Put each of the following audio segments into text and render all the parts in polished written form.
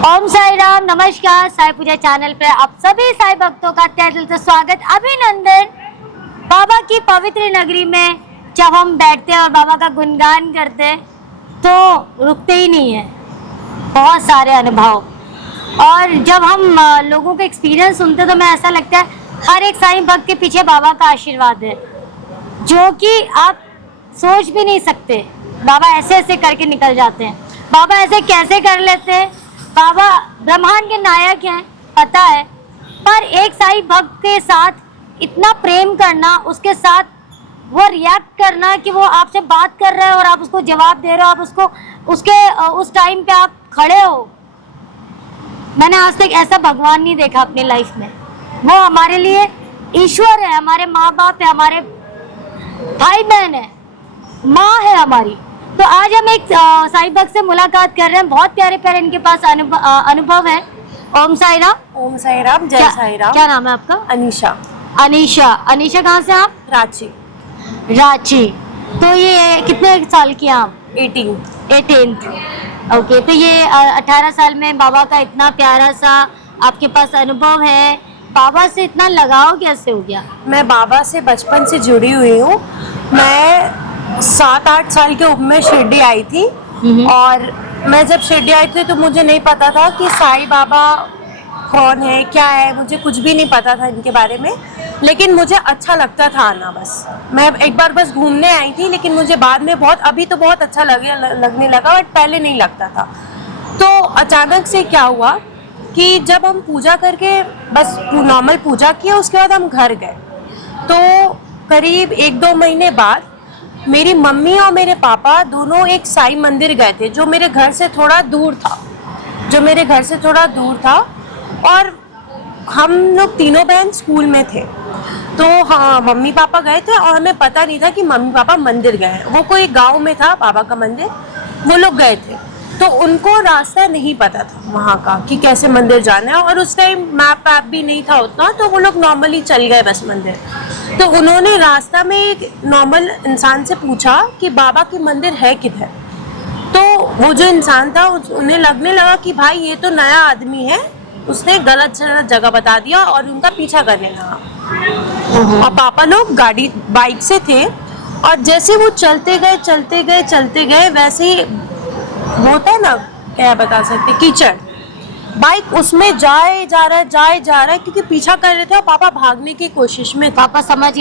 ओम साई राम, नमस्कार। साई पूजा चैनल पे आप सभी साई भक्तों का तहे दिल से स्वागत, अभिनंदन। बाबा की पवित्र नगरी में जब हम बैठते हैं और बाबा का गुणगान करते हैं तो रुकते ही नहीं है। बहुत सारे अनुभव, और जब हम लोगों के एक्सपीरियंस सुनते तो मैं ऐसा लगता है हर एक साईं भक्त के पीछे बाबा का आशीर्वाद है, जो कि आप सोच भी नहीं सकते। बाबा ऐसे ऐसे करके निकल जाते हैं। बाबा ऐसे कैसे कर लेते हैं? बाबा ब्रह्मांड के नायक हैं, पता है, पर एक साईं भक्त के साथ इतना प्रेम करना, उसके साथ वो रिएक्ट करना कि वो आपसे बात कर रहे हो और आप उसको जवाब दे रहे हो, आप उसको उस टाइम पे आप खड़े हो। मैंने आज तक ऐसा भगवान नहीं देखा अपनी लाइफ में। वो हमारे लिए ईश्वर है, हमारे माँ बाप है, हमारे भाई बहन है, माँ है हमारी। तो आज हम एक साईं भक्त से मुलाकात कर रहे हैं। बहुत प्यारे प्यारे इनके पास अनुभव है। ओम साई राम। ओम साई राम, जय साई राम। क्या नाम है आपका? अनीशा। अनीशा। अनीशा कहाँ से आप? रांची। रांची। तो ये कितने साल की हैं आप? 18th। ओके, तो ये 18 साल में बाबा का इतना प्यारा सा आपके पास अनुभव है। बाबा से इतना लगाव कैसे हो गया? मैं बाबा से बचपन से जुड़ी हुई हूँ। मैं 7-8 साल की उम्र में शिरडी आई थी, और मैं जब शिरडी आई थी तो मुझे नहीं पता था कि साईं बाबा कौन है, क्या है, मुझे कुछ भी नहीं पता था इनके बारे में। लेकिन मुझे अच्छा लगता था आना। बस मैं एक बार बस घूमने आई थी, लेकिन मुझे बाद में अभी तो बहुत अच्छा लगने लगा, बट पहले नहीं लगता था। तो अचानक से क्या हुआ कि जब हम पूजा करके बस नॉर्मल पूजा किया, उसके बाद हम घर गए, तो करीब 1-2 महीने बाद मेरी मम्मी और मेरे पापा दोनों एक साईं मंदिर गए थे, जो मेरे घर से थोड़ा दूर था। और हम लोग तीनों बहन स्कूल में थे। तो हाँ, मम्मी पापा गए थे और हमें पता नहीं था कि मम्मी पापा मंदिर गए हैं। वो कोई गांव में था बाबा का मंदिर, वो लोग गए थे, तो उनको रास्ता नहीं पता था वहाँ का कि कैसे मंदिर जाना है। और उस टाइम मैप वैप भी नहीं था उतना, तो वो लोग नॉर्मली चल गए बस मंदिर। तो उन्होंने रास्ता में एक नॉर्मल इंसान से पूछा कि बाबा की मंदिर है किधर। तो वो जो इंसान था उन्हें लगने लगा कि भाई ये तो नया आदमी है, उसने गलत जगह बता दिया और उनका पीछा करने लगा। और पापा लोग बाइक से थे, और जैसे वो चलते गए वैसे ही वो होता है ना, क्या बता सकते, कीचड़, बाइक उसमें जाए जा रहा है क्योंकि पीछा कर रहे थे और पापा भागने की कोशिश में थे। पापा समझ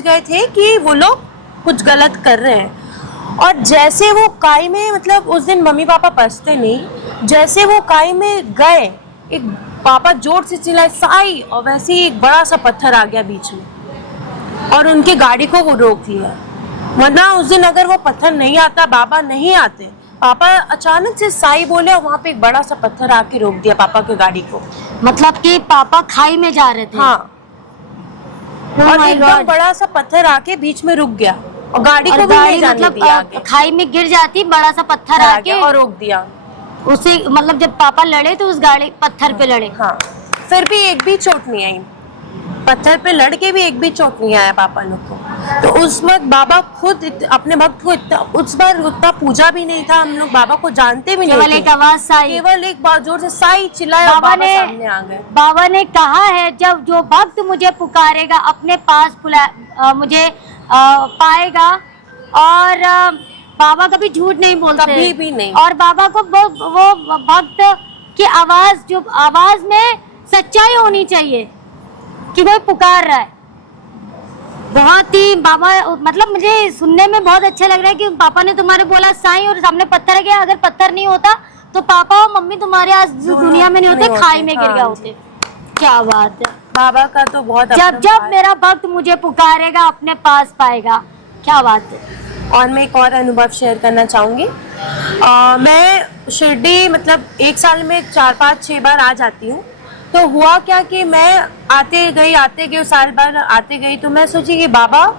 गए थे कि वो लोग कुछ गलत कर रहे हैं। और जैसे वो काई में, मतलब उस दिन मम्मी पापा बचते नहीं, जैसे वो काई में गए, एक पापा जोर से चिल्लाए साई, और वैसे ही एक बड़ा सा पत्थर आ गया बीच में और उनकी गाड़ी को वो रोक दिया। वरना उस दिन अगर वो पत्थर नहीं आता, बाबा नहीं आते, पापा अचानक से साई बोले और वहाँ पे एक बड़ा सा पत्थर आके रोक दिया पापा की गाड़ी को। मतलब कि पापा खाई में जा रहे थे। हाँ। और एकदम बड़ा सा पत्थर आके बीच में रुक गया और गाड़ी को भी नहीं जाने दिया आगे। खाई में गिर जाती, बड़ा सा पत्थर आके और रोक दिया उसे। मतलब जब पापा लड़े तो उस गाड़ी पत्थर पे लड़े। हाँ, फिर भी एक भी चोट नहीं आई, पत्थर पे लड़ के भी एक भी चोट नहीं आया पापा लोग को। तो उस वक्त बाबा खुद अपने भक्त को उस बार उतना पूजा भी नहीं था, हम लोग बाबा को जानते भी नहीं थे। केवल एक आवाज साई, केवल एक बार जोर से साई चिल्लाया, बाबा सामने आ गए। बाबा ने कहा है, जब जो भक्त मुझे पुकारेगा अपने पास मुझे पाएगा। और बाबा कभी झूठ नहीं बोलते, कभी भी नहीं। और बाबा को वो भक्त की आवाज में सच्चाई होनी चाहिए कि वो पुकार रहा है। बहुत ही बाबा, मतलब मुझे सुनने में बहुत अच्छा लग रहा है कि पापा ने तुम्हारे बोला साईं और सामने पत्थर है गया। अगर पत्थर नहीं होता तो पापा और मम्मी तुम्हारे आज दुनिया में नहीं होते, खाई में गिर गए होते। क्या बात है। बाबा का तो बहुत जब मेरा भक्त मुझे पुकारेगा अपने पास पाएगा। क्या बात है। और मैं एक और अनुभव शेयर करना चाहूँगी। मैं शिरडी मतलब एक साल में 4-5-6 बार आ जाती हूँ। तो हुआ क्या कि मैं आते गई साल भर आते गई, तो मैं सोची कि बाबा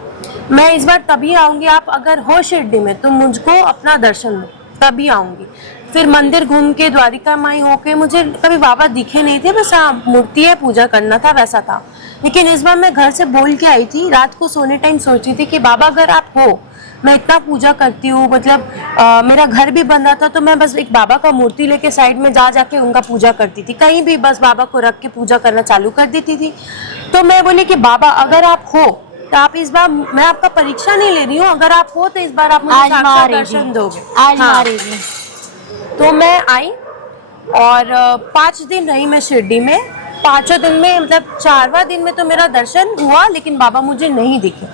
मैं इस बार तभी आऊँगी, आप अगर हो शिरडी में तो मुझको अपना दर्शन दो, तभी आऊँगी। फिर मंदिर घूम के द्वारिका माई होके, मुझे कभी बाबा दिखे नहीं थे, बस हाँ मूर्ति है पूजा करना था, वैसा था। लेकिन इस बार मैं घर से बोल के आई थी, रात को सोने टाइम सोची थी कि बाबा अगर आप हो मैं इतना पूजा करती हूँ, मतलब मेरा घर भी बन रहा था तो मैं बस एक बाबा का मूर्ति लेके साइड में जाके उनका पूजा करती थी, कहीं भी बस बाबा को रख के पूजा करना चालू कर देती थी। तो मैं बोली कि बाबा अगर आप हो तो आप इस बार, मैं आपका परीक्षा नहीं ले रही हूँ, अगर आप हो तो इस बार आप मुझे साक्षात दर्शन दोगे। आज मारेगी। तो मैं आई और 5 दिन रही मैं शिरडी में। 5 दिन में मतलब 4वां दिन में तो मेरा दर्शन हुआ, लेकिन बाबा मुझे नहीं दिखे।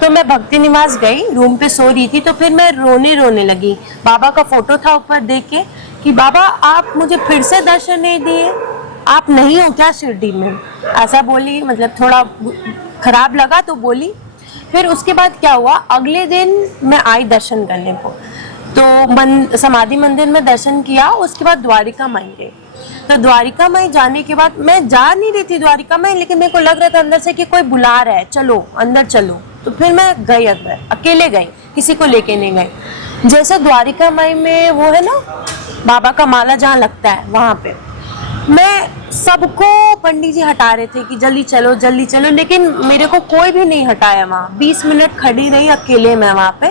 तो मैं भक्ति निवास गई, रूम पे सो रही थी, तो फिर मैं रोने लगी। बाबा का फोटो था ऊपर देख के कि बाबा आप मुझे फिर से दर्शन नहीं दिए, आप नहीं हो क्या शिरडी में, ऐसा बोली। मतलब थोड़ा खराब लगा तो बोली। फिर उसके बाद क्या हुआ, अगले दिन मैं आई दर्शन करने को, तो समाधि मंदिर में दर्शन किया। उसके बाद द्वारिका माई गई। तो द्वारिका माई जाने के बाद मैं जा नहीं रही थी द्वारिका माई, लेकिन मेरे को लग रहा था अंदर से कि कोई बुला रहा है, चलो अंदर चलो। तो फिर मैं गई अंदर, अकेले गई, किसी को लेके नहीं गई। जैसे द्वारिका माई में वो है ना बाबा का माला जहाँ लगता है, वहाँ पे मैं सबको पंडित जी हटा रहे थे कि जल्दी चलो जल्दी चलो, लेकिन मेरे को कोई भी नहीं हटाया। वहाँ 20 मिनट खड़ी रही अकेले मैं वहाँ पे,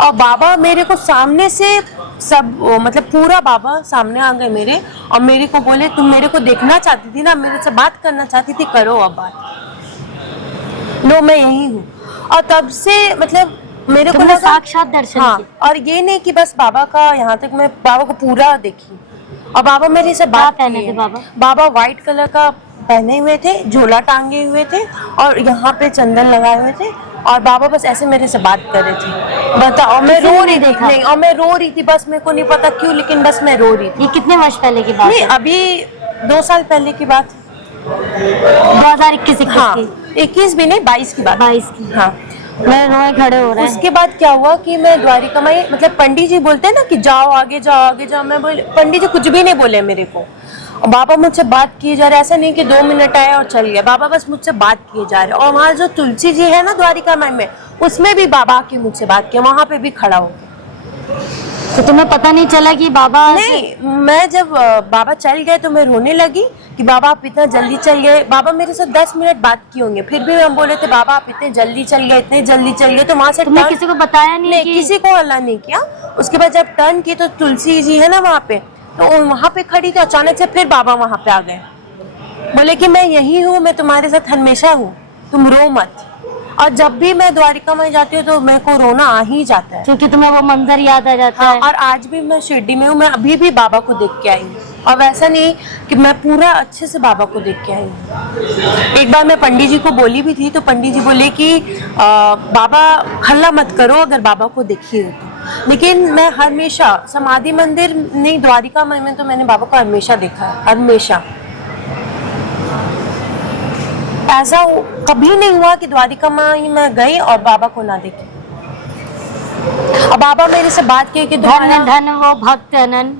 और बाबा मेरे को सामने से सब मतलब पूरा बाबा सामने आ गए मेरे, और मेरे को बोले तुम मेरे को देखना चाहती थी ना, मेरे से बात करना चाहती थी, करो अब बात, लो मैं यही हूँ। और तब से मतलब मेरे को लगा साक्षात दर्शन हाँ, और ये नहीं कि बस बाबा का यहाँ तक मैं बाबा को पूरा देखी। और बाबा मेरे से बात पहने थे बाबा? बाबा व्हाइट कलर का पहने हुए थे, झोला टांगे हुए थे, और यहाँ पे चंदन लगाए हुए थे, और बाबा बस ऐसे मेरे से बात कर रहे थे। बताओ, और मैं रो रही थी। नहीं, और मैं रो रही थी, बस मेरे को नहीं पता क्यों, लेकिन बस मैं रो रही थी। ये कितने वर्ष पहले की बात नहीं, है? अभी 2 साल पहले की बात, 2021 हाँ, 21 भी नहीं, 22 की बात, 22 की। हाँ। मैं रोए खड़े हो रहे हैं। उसके बाद क्या हुआ कि मैं द्वारिका माई, मतलब पंडित जी बोलते हैं ना कि जाओ आगे जाओ आगे जाओ, मैं बोले, पंडित जी कुछ भी नहीं बोले मेरे को, और बाबा मुझसे बात किए जा रहे, ऐसा नहीं कि 2 मिनट आए और चल गया, बाबा बस मुझसे बात किए जा रहे। और वहाँ जो तुलसी जी है ना द्वारिका माई में, उसमें भी बाबा आके मुझसे बात किया, वहाँ पे भी खड़ा हो गया। तो तुम्हें पता नहीं चला कि बाबा? नहीं, मैं जब बाबा चल गए तो मैं रोने लगी कि बाबा आप इतना जल्दी चल गए। बाबा मेरे से 10 मिनट बात किए होंगे, फिर भी हम बोले थे बाबा आप इतने जल्दी चल गए, इतने जल्दी चल गए। तो वहाँ से तुमने किसी को बताया नहीं कि... किसी को हल्ला नहीं किया। उसके बाद जब टर्न की तो तुलसी जी है ना वहाँ पे, तो वहाँ पे खड़ी, तो अचानक से फिर बाबा वहाँ पे आ गए, बोले कि मैं यही हूँ, मैं तुम्हारे साथ हमेशा हूँ, तुम रो मत। और जब भी मैं द्वारिका में जाती हूँ तो मेरे को रोना आ ही जाता है, क्योंकि तुम्हें वो मंजर याद आ जाता है। और आज भी मैं शिरडी में हूँ, मैं अभी भी बाबा को देख के आई हूँ, और वैसा नहीं कि मैं पूरा अच्छे से बाबा को देख के आई हूँ। एक बार मैं पंडित जी को बोली भी थी, तो पंडित जी बोले कि बाबा हल्ला मत करो अगर बाबा को देखी हो तो। लेकिन मैं हमेशा समाधि मंदिर नहीं, द्वारिका में तो मैंने बाबा को हमेशा देखा है, हमेशा। ऐसा कभी नहीं हुआ कि द्वारिका माई में गई और बाबा को ना देखे। और बाबा मेरे से बात की कि धन धन वो भक्त अनन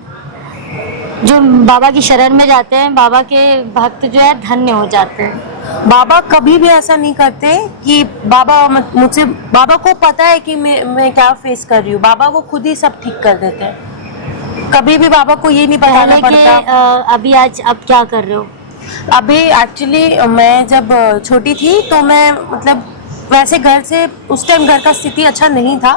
जो बाबा की शरण में जाते हैं, बाबा के भक्त जो है धन्य हो जाते हैं। बाबा कभी भी ऐसा नहीं करते कि बाबा मुझसे, बाबा को पता है कि मैं क्या फेस कर रही हूँ, बाबा वो खुद ही सब ठीक कर देते हैं। कभी भी बाबा को ये नहीं बताना पड़ता। अभी आज अब क्या कर रहे हो? अभी एक्चुअली मैं जब छोटी थी तो मैं मतलब वैसे घर से उस टाइम घर का स्थिति अच्छा नहीं था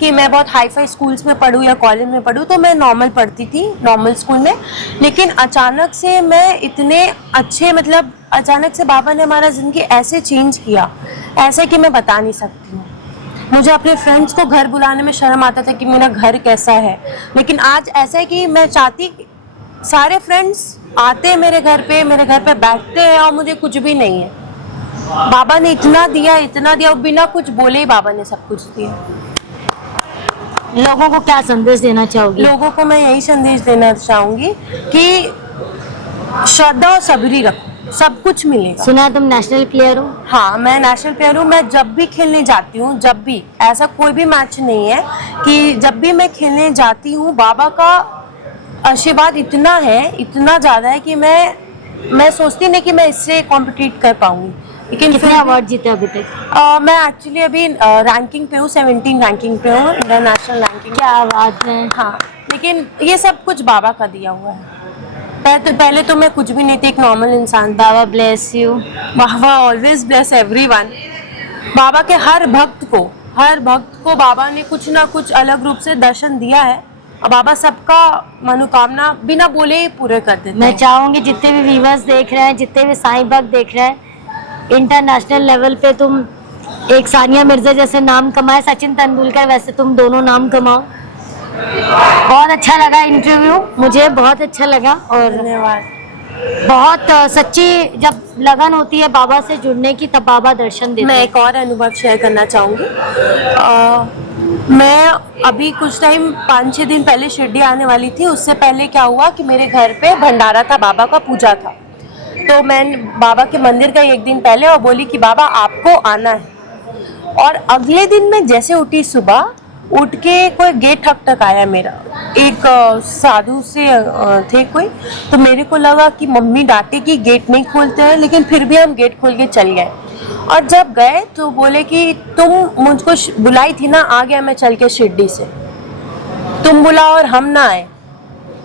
कि मैं बहुत हाई फाई स्कूल्स में पढूं या कॉलेज में पढूं, तो मैं नॉर्मल पढ़ती थी, नॉर्मल स्कूल में। लेकिन अचानक से मैं इतने अच्छे, मतलब अचानक से बाबा ने हमारा ज़िंदगी ऐसे चेंज किया, ऐसे कि मैं बता नहीं सकती हूँ। मुझे अपने फ्रेंड्स को घर बुलाने में शर्म आता था कि मेरा घर कैसा है, लेकिन आज ऐसा है कि मैं चाहती सारे फ्रेंड्स आते हैं मेरे घर पे बैठते हैं, और मुझे कुछ भी नहीं है। बाबा ने इतना दिया, और बिना कुछ बोले ही बाबा ने सब कुछ दिया। लोगों को क्या संदेश देना चाहोगी? लोगों को मैं यही संदेश देना चाहूंगी कि श्रद्धा और सबरी रखो, सब कुछ मिलेगा। सुना तुम नेशनल प्लेयर हो? हाँ, मैं नेशनल प्लेयर हूँ। मैं जब भी खेलने जाती हूँ, जब भी, ऐसा कोई भी मैच नहीं है कि जब भी मैं खेलने जाती हूँ, बाबा का आशीर्वाद इतना है, इतना ज़्यादा है कि मैं सोचती नहीं कि मैं इससे कॉम्पिटिट कर पाऊंगी। लेकिन कितने अवार्ड जीते अभी तक? मैं एक्चुअली अभी रैंकिंग पे हूँ, 17 रैंकिंग पे हूँ, इंटरनेशनल रैंकिंग। क्या बात है। हाँ, लेकिन ये सब कुछ बाबा का दिया हुआ है। पहले तो मैं कुछ भी नहीं थी, एक नॉर्मल इंसान। Baba bless you. Baba always bless everyone. Baba के हर भक्त को हर भक्त को बाबा ने कुछ ना कुछ अलग रूप से दर्शन दिया है और बाबा सबका मनोकामना बिना बोले ही पूरे कर देते मैं हैं। चाहूंगी जितने भी व्यूवर्स देख रहे हैं, जितने भी साईं भक्त देख रहे हैं, इंटरनेशनल लेवल पे तुम एक सानिया मिर्जा जैसे नाम कमाए, सचिन तेंदुलकर वैसे तुम दोनों नाम कमाओ। बहुत अच्छा लगा इंटरव्यू, मुझे बहुत अच्छा लगा। और धन्यवाद। बहुत सच्ची जब लगन होती है बाबा से जुड़ने की, तब बाबा दर्शन देते मैं हैं। एक और अनुभव शेयर करना चाहूँगी। मैं अभी कुछ टाइम 5-6 दिन पहले शिरडी आने वाली थी। उससे पहले क्या हुआ कि मेरे घर पे भंडारा था, बाबा का पूजा था। तो मैं बाबा के मंदिर गई एक दिन पहले और बोली कि बाबा आपको आना है। और अगले दिन मैं जैसे उठी सुबह, उठ के कोई गेट ठक आया मेरा, एक साधु से थे कोई। तो मेरे को लगा कि मम्मी डांटे कि गेट नहीं खोलते हैं, लेकिन फिर भी हम गेट खोल के चल गए। और जब गए तो बोले कि तुम मुझको बुलाई थी ना, आ गया मैं चल के शिरडी से, तुम बुलाओ और हम ना आए,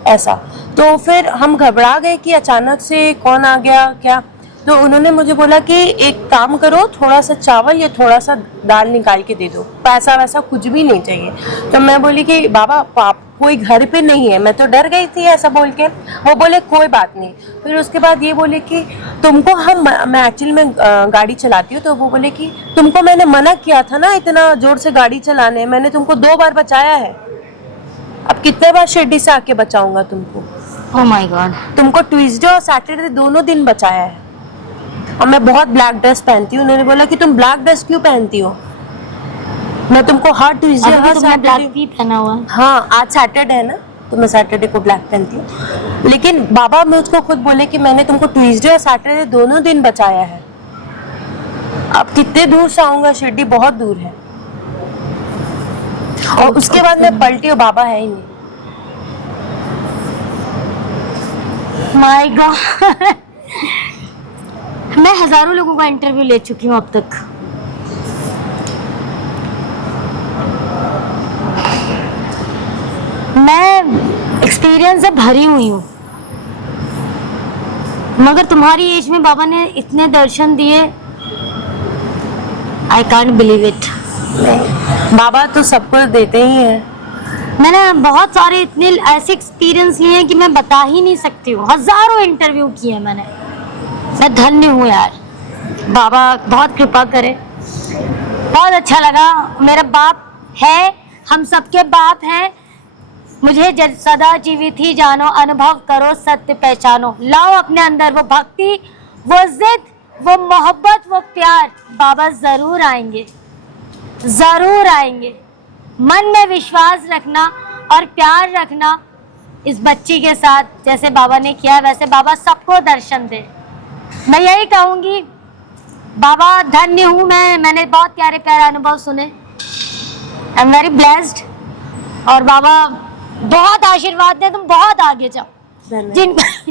ऐसा। तो फिर हम घबरा गए कि अचानक से कौन आ गया क्या। तो उन्होंने मुझे बोला कि एक काम करो, थोड़ा सा चावल या थोड़ा सा दाल निकाल के दे दो, पैसा वैसा कुछ भी नहीं चाहिए। तो मैं बोली कि बाबा कोई घर पे नहीं है। मैं तो डर गई थी ऐसा बोल के। वो बोले कोई बात नहीं। फिर उसके बाद ये बोले कि तुमको मैं एक्चुअली में गाड़ी चलाती हूँ। तो वो बोले कि तुमको मैंने मना किया था ना इतना जोर से गाड़ी चलाने, मैंने तुमको 2 बार बचाया है, अब कितने बार शिरडी से आके बचाऊंगा तुमको। Oh my God. तुमको ट्यूसडे और सैटरडे दोनों दिन बचाया है। और मैं बहुत ब्लैक ड्रेस पहनती हूँ। उन्होंने बोला कि तुम ब्लैक ड्रेस क्यों पहनती हो, मैं तुमको हर ट्यूसडे अभी हर तुमने ब्लैक सैटरडे। भी पहना हुआ है। हाँ, आज सैटरडे है ना, तो मैं सैटरडे को ब्लैक पहनती हूँ। लेकिन बाबा मुझको खुद बोले कि मैंने तुमको ट्यूसडे और सैटरडे दोनों दिन बचाया है। अब कितने दूर से आऊंगा, शिरडी बहुत दूर है। और उसके बाद मैं पलटी और बाबा है ही नहीं। My God. मैं हजारों लोगों का इंटरव्यू ले चुकी हूँ अब तक। मैं एक्सपीरियंस से भरी हुई हूँ, मगर तुम्हारी एज में बाबा ने इतने दर्शन दिए, आई कांट बिलीव इट। बाबा तो सबको देते ही हैं। मैंने बहुत सारे इतने ऐसे एक्सपीरियंस लिए हैं कि मैं बता ही नहीं सकती हूँ। हजारों इंटरव्यू किए मैंने। मैं धन्य हूँ यार, बाबा बहुत कृपा करे। बहुत अच्छा लगा। मेरा बाप है, हम सबके बाप हैं। मुझे सदा जीवित ही जानो, अनुभव करो सत्य पहचानो। लाओ अपने अंदर वो भक्ति, वो जिद, वो मोहब्बत, वो प्यार। बाबा जरूर आएंगे, जरूर आएंगे। मन में विश्वास रखना और प्यार रखना इस बच्ची के साथ, जैसे बाबा ने किया वैसे बाबा सबको दर्शन दे। मैं यही कहूँगी, बाबा धन्य हूँ मैंने बहुत प्यारे प्यारे अनुभव सुने। I am very blessed. और बाबा बहुत आशीर्वाद दे, तुम बहुत आगे जाओ।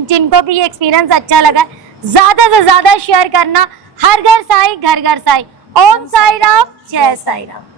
जिनको भी ये एक्सपीरियंस अच्छा लगा, ज्यादा से ज्यादा शेयर करना। हर घर साईं, घर घर साईं। ओम साई राम, जय साई राम।